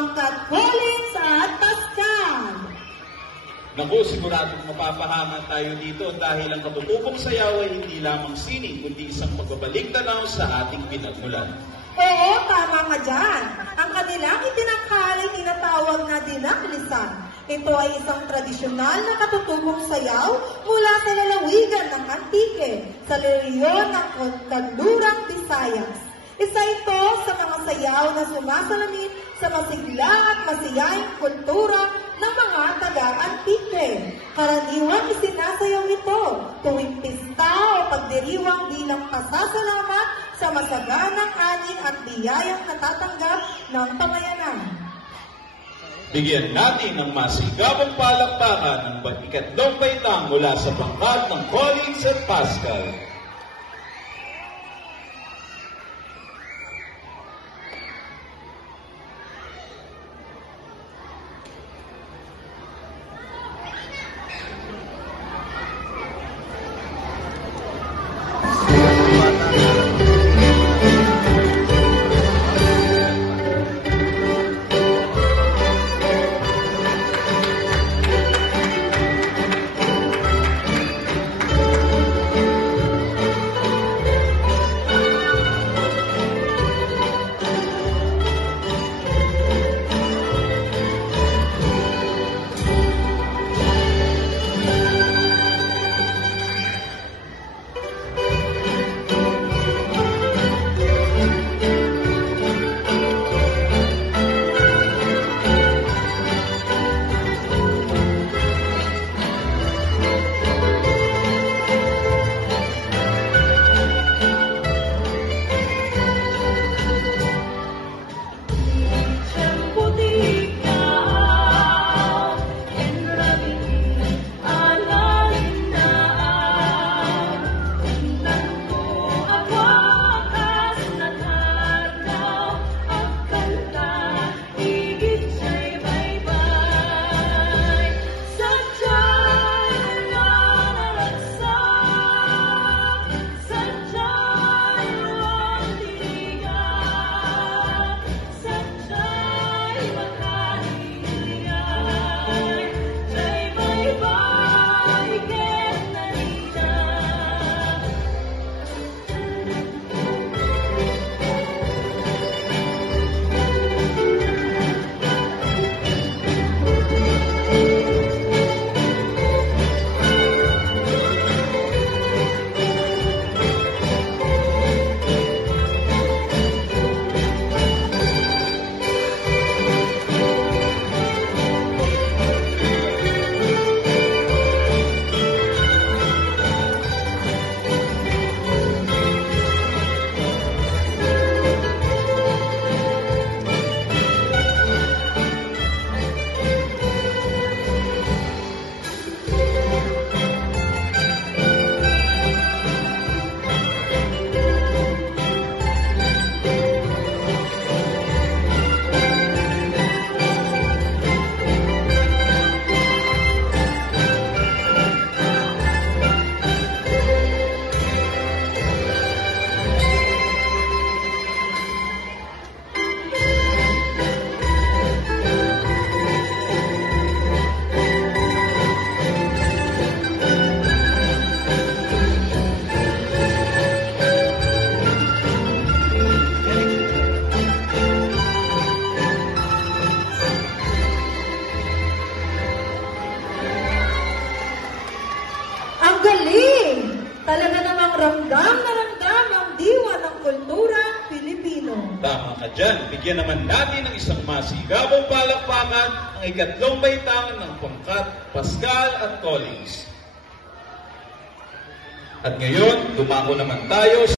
pangkat Collins at Pascal. Naku, siguradong mapapahanga tayo dito dahil ang katutubong sayaw ay hindi lamang sining kundi isang pagbabalik tanaw sa ating pinagmulan. Oo, tama ka dyan. Ang kanilang itinangkali tinatawag na dinaklisan. Ito ay isang tradisyonal na katutubong sayaw mula sa lalawigan ng Antique, sa rehiyon ng Kanlurang, Visayas. Isa ito sa mga sayaw na sumasalamin sa masigla at masiyahing kultura ng mga taga-Antique. Karaniwang isinasayaw ito tuwing pista o pagdiriwang bilang pasasalamat sa masaganang ani at biyayang natatanggap ng pamayanan. Bigyan natin ng masigabong palakpakan ng ikatlong baitang mula sa pangkat ng Collins at Pascal. Talaga namang ramdam na ramdam ang diwa ng kultura Pilipino. Tama ka dyan. Bigyan naman natin ng isang masigabong palakpakan ang ikatlong baitang ng pangkat Pascal at Collins. At ngayon, dumako naman tayo